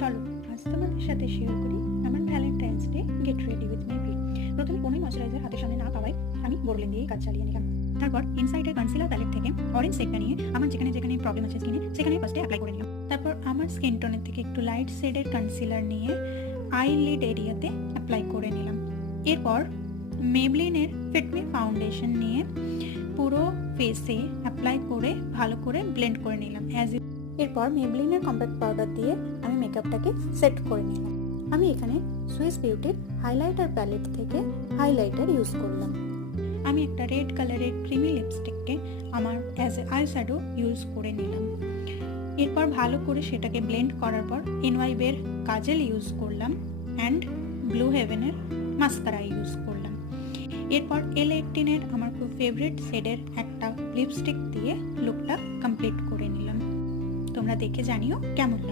চলো আজ তোমাদের সাথে শেয়ার করি আমার Valentine's day get ready with my V. প্রথমে কোনো ময়শ্চারাইজার হাতের সামনে না পাওয়ায় আমি বোরলিন দিয়েই কাজ চালিয়ে নিলাম। তারপর ইনসাইডের কনসিলার প্যালেট থেকে অরেঞ্জ শেডটা নিয়ে আমার যেখানে যেখানে প্রবলেম আছে স্কিনে সেখানে ফার্স্টে অ্যাপ্লাই করে নিলাম। তারপর আমার স্কিন টোনের থেকে একটু লাইট শেডের কনসিলার নিয়ে আইলিড এরিয়াতে অ্যাপ্লাই করে নিলাম। এরপর মেবলিনের ফিট মি ফাউন্ডেশন নিয়ে পুরো ফেসে অ্যাপ্লাই করে ভালো করে ব্লেন্ড করে নিলাম। এরপর মেবলিনের কম্প্যাক্ট পাউডার দিয়ে আমি মেকআপটাকে সেট করে নিলাম। আমি এখানে সুইস বিউটির হাইলাইটার প্যালেট থেকে হাইলাইটার ইউজ করলাম। আমি একটা রেড কালারের ক্রিমি লিপস্টিককে আমার as A eye shadow use করে নিলাম। এরপর ভালো করে সেটাকে ব্লেন্ড করার পর এনওয়াইবের কাজেল ইউজ করলাম অ্যান্ড ব্লু হেভেনের মাস্কারা ইউজ করলাম। এরপর L18 আমার খুব ফেভারিট শেডের একটা লিপস্টিক দিয়ে লুকটা কমপ্লিট করে নিলাম। তোমরা দেখে জানিও কেমন লাগে।